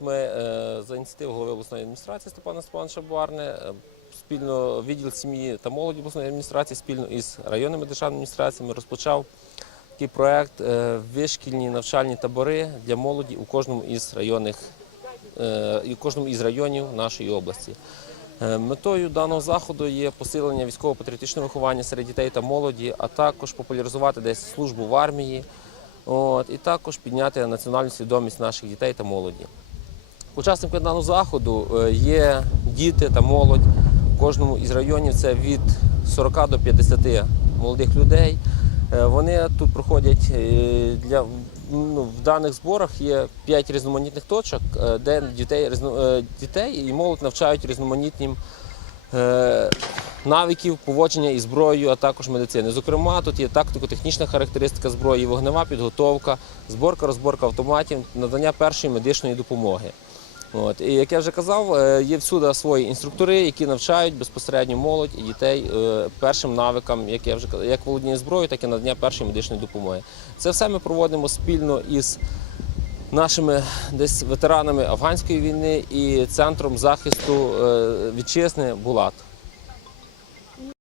Ми е, за ініціативу голови обласної адміністрації Степана Степановича Буарне е, спільно відділ сім'ї та молоді обласної адміністрації спільно із районними державними адміністраціями розпочав такий проект е, вишкільні навчальні табори для молоді у кожному із районних у кожному із районів нашої області. Метою даного заходу є посилення військово-патріотичного виховання серед дітей та молоді, а також популяризувати десь службу в армії, от, і також підняти національну свідомість наших дітей та молоді. Учасниками даного заходу е, є діти та молодь. В кожному із районів це від 40 до 50 молодих людей. Е, Вони тут проходять е, для ну, в даних зборах є 5 різноманітних точок, де дітей, дітей і молодь навчають різноманітним е, навиків поводження із зброєю, а також медицини. Зокрема, тут є тактико-технічна характеристика зброї, вогнева підготовка, зборка, розборка автоматів, надання першої медичної допомоги. От. І як я вже казав, е, є всюди свої інструктори, які навчають безпосередньо молодь і дітей е, першим навикам, як я вже казав, як володіння зброєю, так і надання першої медичної допомоги. Це все ми проводимо спільно із нашими десь ветеранами афганської війни і центром захисту е, вітчизни Булат.